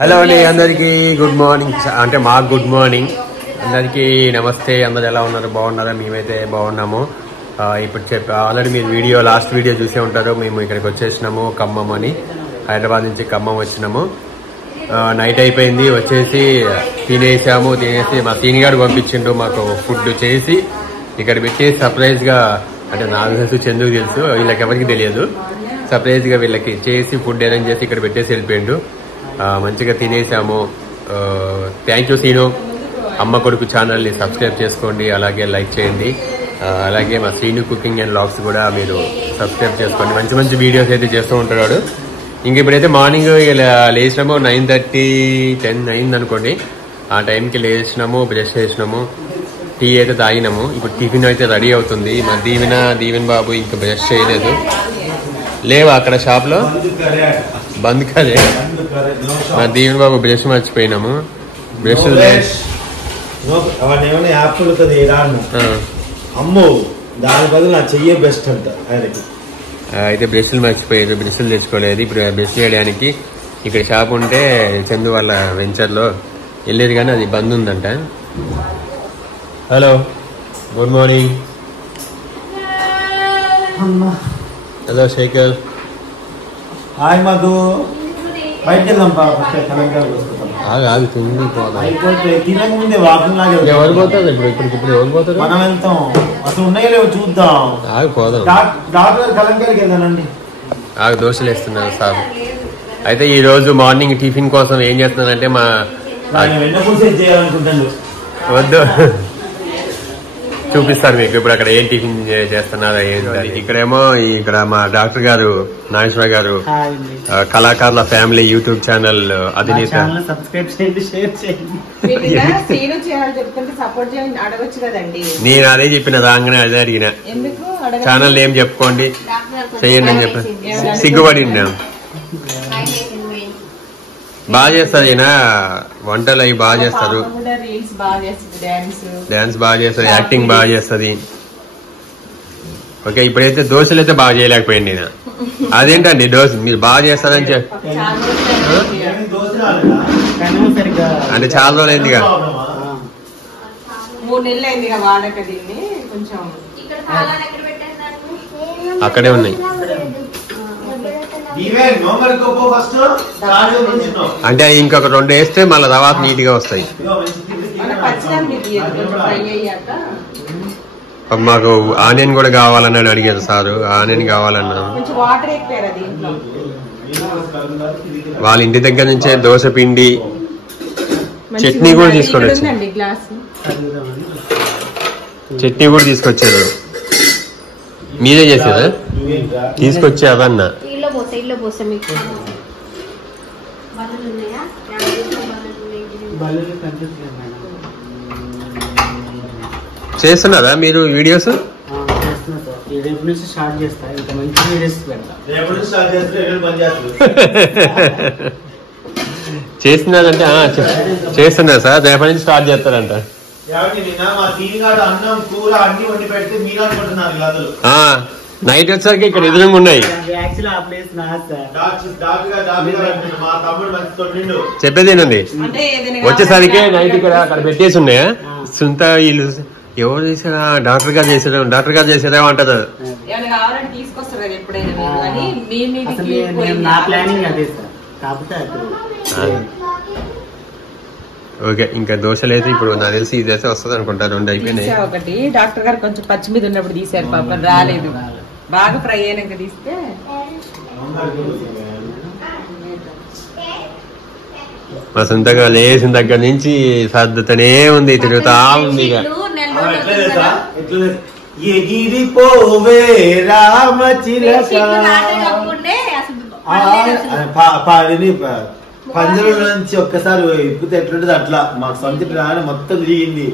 Hello అండి అందరికీ good morning. అంటే మాకు గుడ్ మార్నింగ్, అందరికీ నమస్తే. అందరు ఎలా ఉన్నారు? బాగున్నారా? మేమైతే బాగున్నాము. ఇప్పుడు ఆల్రెడీ మీరు లాస్ట్ వీడియో చూసే ఉంటారు. మేము ఇక్కడికి వచ్చేసినాము, ఖమ్మం అని. హైదరాబాద్ నుంచి ఖమ్మం వచ్చినాము. నైట్ అయిపోయింది, వచ్చేసి తినేసి మా సీని గారు పంపించిండు మాకు ఫుడ్ చేసి ఇక్కడ పెట్టి సర్ప్రైజ్గా. అంటే నాకు తెలుసు, చందుకు తెలుసు, వీళ్ళకి ఎవరికి తెలియదు. సర్ప్రైజ్గా వీళ్ళకి చేసి ఫుడ్ అరేంజ్ చేసి ఇక్కడ పెట్టేసి వెళ్ళిపోయిండు. మంచిగా తినేసాము. Thank you Seenu. అమ్మ కొడుకు ఛానల్ని సబ్స్క్రైబ్ చేసుకోండి, అలాగే లైక్ చేయండి. అలాగే మా సీను కుకింగ్ అండ్ వ్లాగ్స్ కూడా మీరు సబ్స్క్రైబ్ చేసుకోండి. మంచి మంచి వీడియోస్ అయితే చేస్తూ ఉంటాడు. ఇంక ఇప్పుడైతే మార్నింగ్ లేచినాము 9:30, 10 అయింది అనుకోండి. ఆ టైంకి లేచినాము, బ్రష్ చేసినాము, టీ అయితే తాగినాము. ఇప్పుడు టిఫిన్ అయితే రెడీ అవుతుంది. మా దీవెన్ బాబు ఇంకా బ్రష్ చేయలేదు. లేవా అక్కడ షాప్లో? బంద్ కదే. మా దీవెన్ బాబు బ్రష్ మర్చిపోయినాము. బ్రష్ అయితే బ్రష్లు మర్చిపోయారు, బ్రష్లు తెచ్చుకోలేదు. ఇప్పుడు బ్రష్ చేయడానికి ఇక్కడ షాప్ ఉంటే చందు వాళ్ళ వెంచర్లో వెళ్ళేది, కానీ అది బంద్ ఉందంట. Hello, good morning. Hello Shekhar. Hi Madhu. బయటకి వెళ్దాం. తినకముందే వాకింగ్ లాగే. ఎవరు పోతారు ఇప్పుడు ఎవరు పోతారు? మనం వెళ్తాం. అసలు ఉన్నాయో లేవో చూద్దాం. పోదాం. డాక్టర్ కలంకారికి వెళ్దానండి. దోశలు వేస్తున్నారు సార్. అయితే ఈ రోజు మార్నింగ్ టిఫిన్ కోసం ఏం చేస్తున్నానంటే వెన్నపూస చేయాలనుకుంటాను. వద్దు, చూపిస్తారు మీకు. ఇప్పుడు అక్కడ ఏం టిఫిన్ చేస్తున్నారా ఏంటి. ఇక్కడేమో ఇక్కడ మా డాక్టర్ గారు, నాగేశ్వర గారు, కళాకారుల ఫ్యామిలీ యూట్యూబ్ ఛానల్ అధినేత. నేను అదే చెప్పిన, రాగానే అదే అడిగిన. ఛానల్ ఏం చెప్పుకోండి, చెయ్యండి అని చెప్పి సిగ్గుపడినా. బాగా చేస్తారు ఈయన, వంటలు అవి బాగా చేస్తారు, డాన్స్ బాగా చేస్తారు, యాక్టింగ్ బాగా చేస్తుంది. ఓకే, ఇప్పుడైతే దోశలు అయితే బాగా చేయలేకపోయింది ఈయన. అదేంటండి దోశ మీరు బాగా చేస్తారని చెప్పి అంటే చాలా రోజులు అయిందిగా. 3 నెలలు అయిందిగా వాడక. దీన్ని కొంచెం అక్కడే ఉన్నాయి. అంటే ఇంకొక 2 వేస్తే మళ్ళీ తర్వాత నీట్ గా వస్తాయి. మాకు ఆనియన్ కూడా కావాలన్నాడు, అడిగారు సారు. ఆనియన్ కావాలన్నా. వాళ్ళ ఇంటి దగ్గర నుంచే దోశ పిండి, చట్నీ కూడా తీసుకొని వచ్చారు. చట్నీ కూడా తీసుకొచ్చారు. మీరే చేసేదా? తీసుకొచ్చే అవన్నా చేస్తున్నారా మీరు వీడియోస్? చేస్తున్నారంటే చేస్తున్నారు సార్, రేపటి నుంచి స్టార్ట్ చేస్తారంట. నైట్ వచ్చేసరికి ఇక్కడ ఎదురుగా ఉన్నాయి. చెప్పేదేనండి, వచ్చేసరికి నైట్ ఇక్కడ అక్కడ పెట్టేసి ఉన్నాయా. సొంత వీళ్ళు ఎవరు చేసారా? డాక్టర్ గారు చేసారా అంటారు. ఓకే, ఇంకా దోశలు అయితే ఇప్పుడు నాకు తెలిసి ఇదైతే వస్తుంది అనుకుంటా. 2 అయిపోయినాయి. ఒకటి డాక్టర్ గారు కొంచెం పచ్చి మీద ఉన్నప్పుడు తీసారు, పాపం రాలేదు. బాగా ఫ్రై అయినాక తీస్తే మా సొంతగా లేచిన దగ్గర నుంచి సర్దుతనే ఉంది, తిరుగుతా ఉంది. ఇక పంజరంలో నుంచి ఒక్కసారి ఇప్పితే ఎట్లుంటది అట్లా మా సొంత రాని మొత్తం తిరిగింది.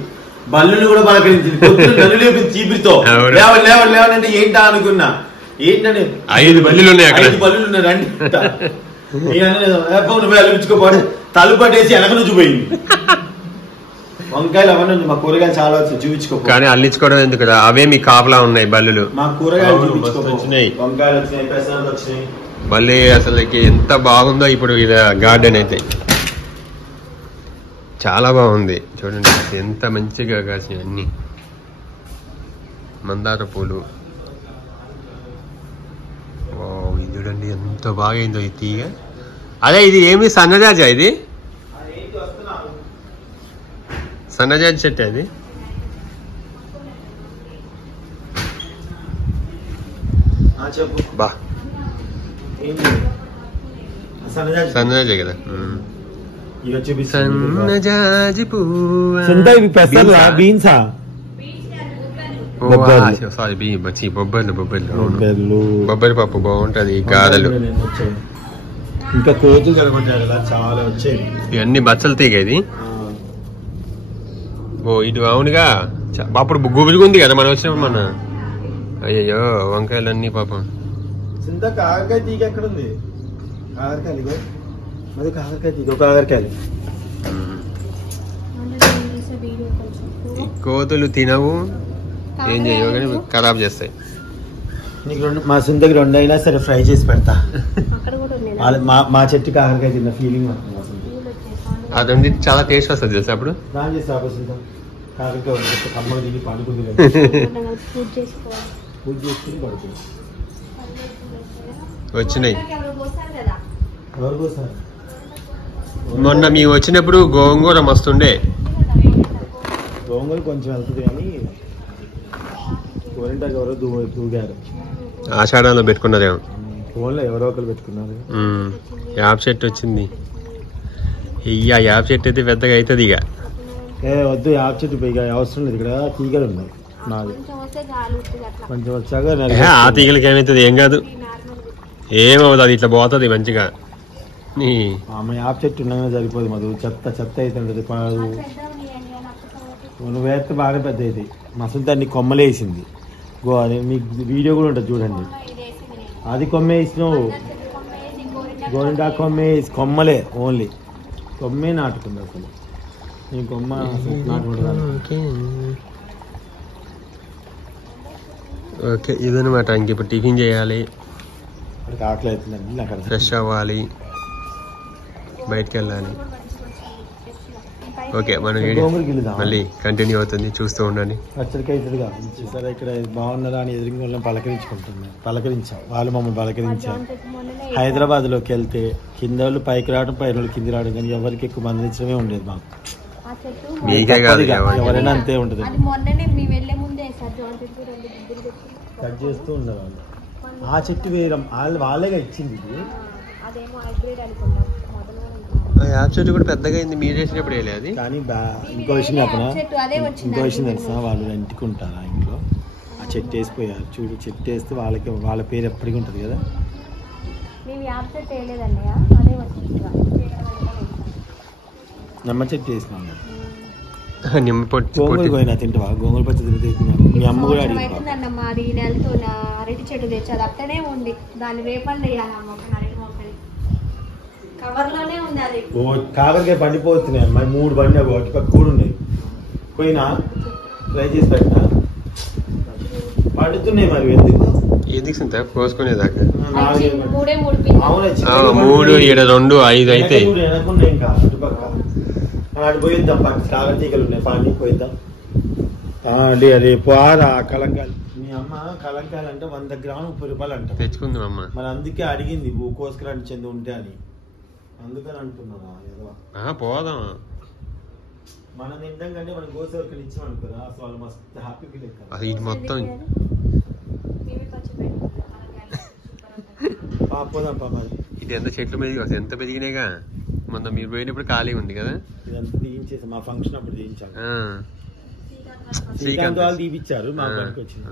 బల్లులు కూడా పలకరించింది చీపిరితో. లేవనంటే ఏంటా అనుకున్నా. ఏంటని 5 బల్లులు ఉన్నాయి అక్కడ. 5 బల్లులు ఉన్నాయి రండి. నువ్వు అలిపించుకోపాడు తలుపట్టేసి వెనక నుంచి పోయింది. వంకాయలు అవన్నీ మా కూరగాయలు చాలా చూపించుకో. కానీ అల్లించుకోవడం ఎందుకు, అవే మీ కాపలా ఉన్నాయి బల్లులు. మా కూరగాయలు వచ్చినాయి, వంకాయలు వచ్చినాయి, పెసరలు వచ్చినాయి. మళ్ళీ అసలు ఎంత బాగుందో ఇప్పుడు ఇది గార్డెన్ అయితే. చాలా బాగుంది చూడండి, ఎంత మంచిగా కాసినాయి అన్ని మందార పూలు. ఇది చూడండి ఎంత బాగైందో ఈ తీగ. అదే ఇది ఏమి సన్నజాజా? ఇది సన్నజాజి చెట్టు అది. బా సన్నజాజి కదా. సన్నజాజి బీన్సా సారీ బొబ్బర్లు బొబ్బరి పప్పు బాగుంటది. గారెలు ఇంకా కోతులు కనబడ్డాయి కదా చాలా వచ్చాయి. ఇవన్నీ బచ్చలు తీగ ఇది. ఓ ఇటు అవునుగా అప్పుడు గుబురుగుంది కదా మనం వచ్చినప్పుడు. మన అయ్యయ్యో వంకాయలన్నీ పాపం. చింత కాకరకాయ తీగ ఎక్కడ ఉంది? కాకరకాయలు మరి కాకరకాయ తీగ కాకరకాయలు. ఈ కోతులు తినవు, ఏం చేయవు కానీ ఖరాబ్ చేస్తాయి. నీకు మా సింతకి 2 అయినా సరే ఫ్రై చేసి పెడతా. మా చెట్టు కాకరకాయ తిన్న ఫీలింగ్ అది చాలా టేస్ట్ వస్తుంది తెలుసా. అప్పుడు కాకరకాయ అమ్మ తిని పండుకుంది పూజ చేసుకుని పడుతుంది. వచ్చినాయి మొన్న మేము వచ్చినప్పుడు గోంగూర మస్తుండే. గోంగూర కొంచెం వెళ్తుంది కానీ గోరింటాకు ఎవరో దూగారు. ఆషాఢంలో పెట్టుకున్నారేమో ఫోన్లో ఎవరో ఒకరు పెట్టుకున్నారు. యాప్ చెట్టు వచ్చింది. ఇయ్య యాప్ చెట్టు అయితే పెద్దగా అవుతుంది. ఇక వద్దు యాప్ చెట్టు పైగా అవసరం లేదు. ఇక్కడ తీగలు ఉన్నాయి నాది కొంచెం వచ్చాక ఆ తీగలకి ఏమవుతుంది? ఏం కాదు, ఏమవుతుంది. ఇట్లా పోతుంది మంచిగా. యాప్ చెట్టు ఉండగానే సరిపోదు. మధు చెత్త చెత్త అవుతుంటది. నువ్వు వేస్తే బాగా పెద్ద అవుతాయి. మసలు దాన్ని కొమ్మలేసింది. మీకు వీడియో కూడా ఉంటుంది చూడండి. అది కొమ్మే వేసినావు, గోరింటా కొమ్మే కొమ్మలే, ఓన్లీ కొమ్మే నాటుకుంది. అసలు నేను కొమ్మ నాటుకుంటాను. ఓకే ఇదనమాట. ఇంక ఇప్పుడు టిఫిన్ చేయాలి, ఆకలి అవుతుందండి. అక్కడ ఫ్రెష్ అవ్వాలి, బయటకు వెళ్ళాలి. ఓకే మనం మళ్ళీ కంటిన్యూ అవుతుంది, చూస్తూ ఉండండి. పచ్చడికాయ సరే ఇక్కడ బాగున్నారా అని ఎదురుగా పలకరించాం. వాళ్ళు మమ్మల్ని పలకరించారు. హైదరాబాద్లోకి వెళ్తే కింద వాళ్ళు పైకి రావడం, పైన వాళ్ళు కింది రావడం, కానీ ఎవరికి ఎక్కువ మందించడమే ఉండేది మాకు. ఎవరైనా అంతే ఉంటుంది. కట్ చేస్తూ ఉన్నారు వాళ్ళు. ఆ చెట్టు వేరే వాళ్ళేగా ఇచ్చింది. యాప్ చెట్టు కూడా పెద్దగా అయింది. మీరు చేసినప్పుడు అది. కానీ ఇంకో విషయం చెప్పనా, ఇంకో విషయం తెలుసా, వాళ్ళు రెంట్కుంటారు ఆ ఇంట్లో. ఆ చెట్టు వేసిపోయారు చూడు. చెట్టు వేస్తే వాళ్ళ పేరు ఎప్పటికీ ఉంటుంది కదా. నిమ్మ చెట్టు వేసినాం. నిమ్మ పొట్టు గోంగూర పోయినా తింటావా? గోంగూర పచ్చడి తింటున్నాను. మీ అమ్మ కూడా అడిగి అరటి చెట్టు తెచ్చారు అట్టనే ఉంది. దాన్ని వేపండి కవర్లోనే ఉంది. అది కాకరకాయ పండిపోతున్నాయి. మరి 3 పండినా ఒకటి పక్క కూడా ఉన్నాయి. పోయినా ట్రై చేసి పెట్టినా పడుతున్నాయి. మరి ఎందుకు కోసుకునేదాకా 3 2 5 అయితే ఇంకా అటుపక్క అటు పోయిద్దాం. పక్క కాకర తీగలు ఉన్నాయి, పాని పోయిద్దాం. అదే పోరా కలంకాయలు. మీ అమ్మ కలంకాయలు అంటే 100 గ్రాములు 30 రూపాయలు అంట. తెచ్చుకుందాం అమ్మ. మరి అందుకే అడిగింది కోసుకురాని చెంది ఉంటే అని. అందుకని అంటున్నారా పోదాం. మనం తింటాం కంటే మనం కోసేవరకు ఇచ్చాం అనుకోరా, అసలు వాళ్ళు మస్తు హ్యాపీ ఫీల్ అవుతారు. ఇది మొత్తం పోదాం పాప. ఇది ఎంత చెట్ల మీద ఎంత పెరిగినాయిగా. మొన్న మీరు పోయినప్పుడు ఖాళీ ఉంది కదా. ఇదంతా తీయించేసాం. మా ఫంక్షన్ అప్పుడు తీయించాం. శ్రీకాంత్ వాళ్ళు తీపిచ్చారు. మా పనికి వచ్చింది.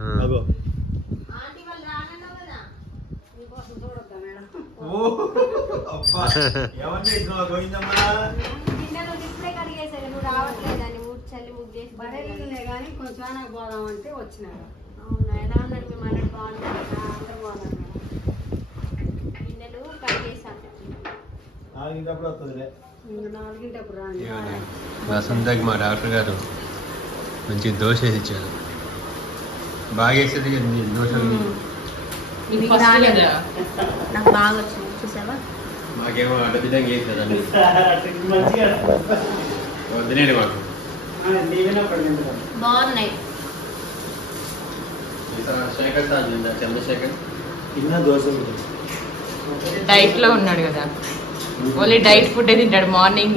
పోదామంటే వచ్చినారు. వసంతకి మా డాక్టర్ గారు మంచి దోశ వేసి ఇచ్చారు. బాగా వేసేది దోశ. నాకు బాగా వచ్చింది చూసావా. మాకేమో అడ్డదిడ్డంగా వేసేదండి. వద్దులేండి మాకు బాగున్నాయి. శేఖర్ చంద్రశేఖర్ తిన్న దోశ డైట్ లో ఉన్నాడు కదా, ఓన్లీ డైట్ ఫుడ్ తింటాడు. మార్నింగ్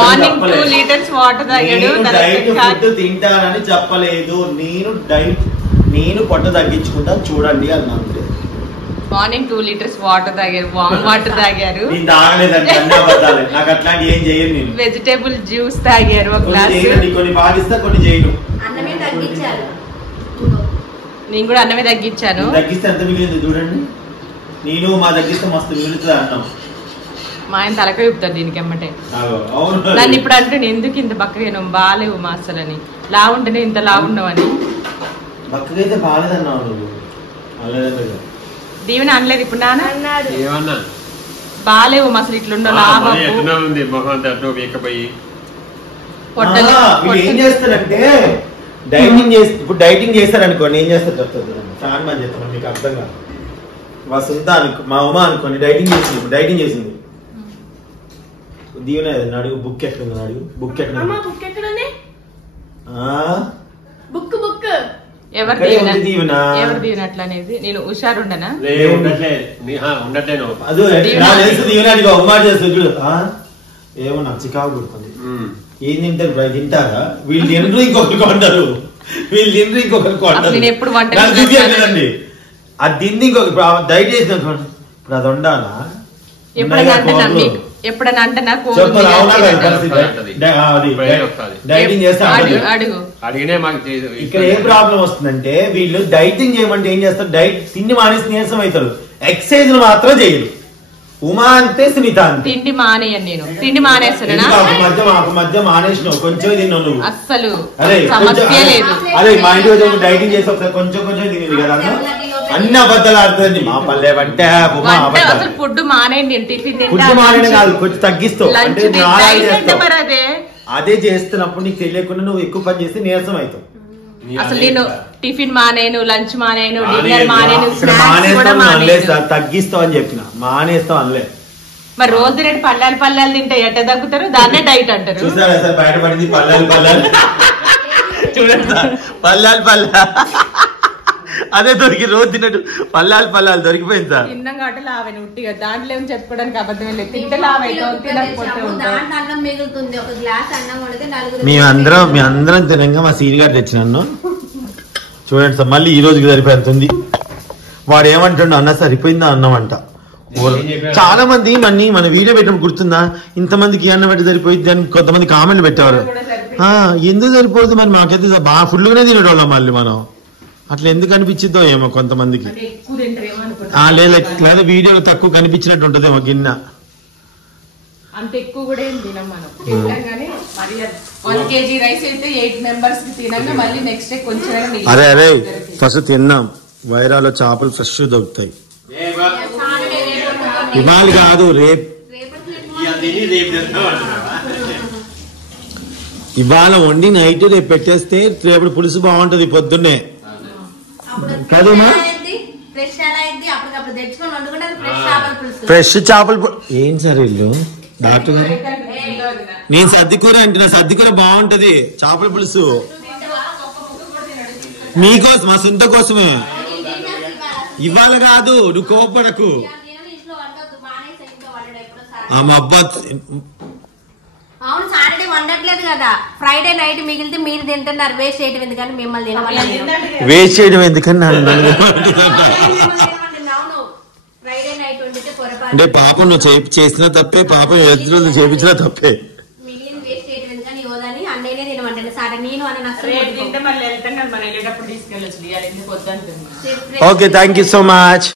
మార్నింగ్ 2 లీటర్స్ వాటర్ తాగాడు. ఫుడ్ తింటానని చెప్పలేదు. నేను పొట్ట తగ్గించుకుంటా చూడండి అన్నాను. మార్నింగ్ 2 లీటర్స్ వాటర్ తాగారు, వామ్ వాటర్ తాగారు. నాకు అట్లాంటి ఏం చేయను నేను. వెజిటేబుల్ జ్యూస్ తాగారు ఒక గ్లాస్. కొన్ని బాధిస్తా కొన్ని చేయను. అన్నమే తగ్గించారు. నేను కూడా అన్నమే తగ్గించాను. తగ్గిస్తే ఎంత మిగిలింది చూడండి. నేను మా తగ్గిస్తే మస్తు మిగులుతుంది అన్నం. మా ఆయన తలకాయ చెప్తారు దీనికి ఎమ్మటే. అవును, నన్ను ఇప్పుడు అంటాను ఎందుకు ఇంత బక్కగా బాగాలేవు మా అసలని, లావుంటేనే ఇంత లావున్నావని. బక్కగైతే బాగాలేదన్నావు నువ్వు. దీవెన అనలేదు ఇప్పుడు నాన్న అన్నాడు. ఏమన్నా బాగాలేవు అసలు ఇట్లుండో ఉంది మొహం అటు వేకపోయి. ఏం చేస్తారంటే ఇప్పుడు డైటింగ్ చేస్తారనుకోండి, ఏం చేస్తారు చెప్తారు. చాలా మంది చెప్తాను మీకు అర్థం కాదు. వసంత అనుకో, మా ఉమా అనుకోండి డైటింగ్ చేసింది. ఇప్పుడు డైటింగ్ చేసింది. దీవెన అడుగు బుక్ ఎట్లుంది అడుగు. బుక్ ఎట్లుంది? ఎవరు దీవెన అట్లా అనేది. నేను హుషారుండనా? ఏమో నాకు చికాకు కొడుతుంది. ఏం తింటారు తింటారా? వీళ్ళు తినరు ఇంకొకరు కొంటారు, వీళ్ళు తినరు ఇంకొకరు కొంటారు. నేను అది తింది ఇంకొక డైట్ చేసిన ఇప్పుడు అది వండాలా? ఎప్పుడన్నా అంటే నాకు డైటింగ్ చేస్తా. ఇక్కడ ఏం ప్రాబ్లం వస్తుందంటే వీళ్ళు డైటింగ్ చేయమంటే ఏం చేస్తారు, తిండి మానేసి నీరసం అవుతారు, ఎక్సర్సైజ్ మాత్రం చేయరు. ఉమా అంతే, సునీత అంతే. తిండి మానేయను నేను, తిండి మానేస్తాను. మధ్య మానేసినావు, కొంచెం తిన్నావు నువ్వు. అస్సలు సమస్య లేదు. అదే మా ఇంటి వచ్చి డైటింగ్ చేసి ఒకసారి కొంచెం తినేది కదా. అన్ని అబద్ధాలు ఆడుతుంది. మా పల్లె అంటే అసలు ఫుడ్ మానేయండి, ఫుడ్ మానే కాదు, కొంచెం తగ్గిస్తావు. అదే చేస్తున్నప్పుడు నీకు తెలియకుండా నువ్వు ఎక్కువ పని చేస్తే నీరసం అవుతావు. అసలు నేను టిఫిన్ మానేను, లంచ్ మానేను, డిన్నర్ మానేను, స్నాక్స్ కూడా మానేను. తగ్గిస్తావు అని చెప్పిన, మానేస్తావు అనలే. మరి రోజు రేటు పల్లాలు తింటే ఎట్ట తగ్గుతారు? దాన్నే డైట్ అంటారు. చూసారా సార్ బయటపడింది పల్లాలు చూడండి సార్, పల్లాలు అదే దొరికి రోజు తిన్నట్టు పల్లాలు దొరికిపోయింది సార్. తిన్నాం కాబట్టి లావైన ఉట్టిగా, దాంట్లో ఏం చెప్పుకోవడానికి అబద్ధం లేదు. తింటే లావైతాం, తినకపోతే మేమందరం తినంగా మా సీని గారు తెచ్చినాను. చూడండి సార్, మళ్ళీ ఈ రోజుకి సరిపోతుంది. వాడు ఏమంటాడు, అన్న సరిపోయిందా అన్నం అంట. చాలా మంది మన వీడియో పెట్టినప్పుడు గుర్తుందా, ఇంతమందికి అన్నం పెట్టి సరిపోయింది అని కొంతమంది కామెంట్లు పెట్టేవారు. ఎందుకు సరిపోతుంది మరి, మాకైతే బాగా ఫుల్గానే తినేటోళ్ళం. మళ్ళీ మనం అట్లా ఎందుకు అనిపించిద్దో ఏమో కొంతమందికి. లేదా వీడియోలో తక్కువ కనిపించినట్టు ఉంటదేమో గిన్నె. అంత ఎక్కువ కూడా ఏం తినం మనం. తినగానే మరి 1 kg రైస్ అయితే 8 మెంబర్స్ కి తినంగా మళ్ళీ నెక్స్ట్ డే కొంచెం. అరే ఫస్ట్ తిన్నాం. వైరాలో చేపలు ఫ్రెష్ దొరుకుతాయి. ఇవాళ కాదు, రేపు. ఇవాళ వండి నైట్ రేపు పెట్టేస్తే రేపు పులుసు బాగుంటది పొద్దున్నే కదమ్మా. ఫ్రెష్ చేపలు ఏం సార్ ఇల్లు డాక్టర్ గారు? నేను సర్దికూర అంటున్నా, సర్దికూర బాగుంటది చేపల పులుసు. మీకోసం, మా సొంత కోసమే. ఇవాళ కాదు, నువ్వు కోపడకు. అవును, సాటర్డే వండట్లేదు కదా, ఫ్రైడే నైట్ మిగిలితే మీరు తింటున్నారు. వేస్ట్ చేయడం ఎందుకని మిమ్మల్ని వేస్ట్ చేయడం ఎందుకని అంటే పాపం నువ్వు చేసిన తప్పే, పాపం ఎదురు చేపించిన తప్పే. మిగిలిన వేస్ట్ చేయడం ఎందుకని యోదని అన్నయ్యనే తినమంటాను. సాటర్డే నేను అన్న తింటే మళ్ళీ వెళ్తాం కదా, మనం వెళ్ళేటప్పుడు తీసుకెళ్ళచ్చు. Okay, thank you so much.